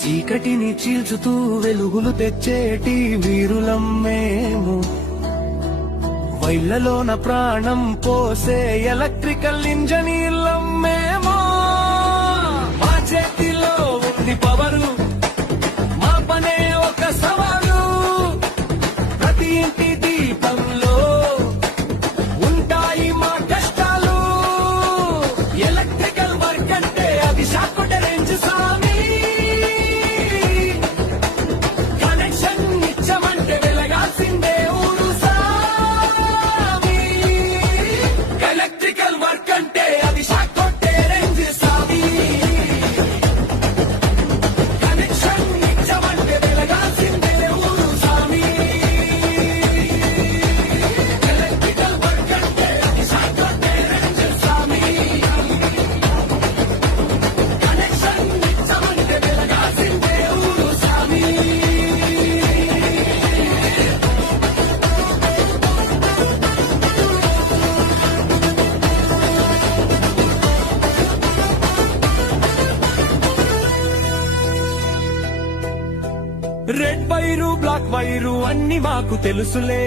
చీకటిని చీల్చుతూ వెలుగులు తెచ్చేటి వీరులం మేము. వైళ్లలోన ప్రాణం పోసే ఎలక్ట్రికల్ ఇంజనీర్లం మేము. మా చేతిలో ఉంది పవరు, మా పనే ఒక సవాలు. ప్రతి ఇంటి దీపంలో ఉంటాయి మా కష్టాలు. ఎలక్ట్రికల్ వర్క్ అంటే అది షాక్ రేంజ్ సామి. కనెక్షన్ ఇచ్చమంటే వెలగాల్సిందే ఊరు సామి. ఎలక్ట్రికల్ వర్క్ అంటే అది షాక్ కొట్టే రేంజ్ సామి. కనెక్షన్ ఇచ్చమంటే వెలగాల్సిందే ఊరు సామి. ఎలక్ట్రికల్ వర్క్ అంటే అది షాక్ కొట్టే రేంజ్ సామి. కనెక్షన్ ఇచ్చమంటే వెలగాల్సిందే ఊరు సామి. రెడ్ వైరు బ్లాక్ వైరు అన్ని మాకు తెలుసులే.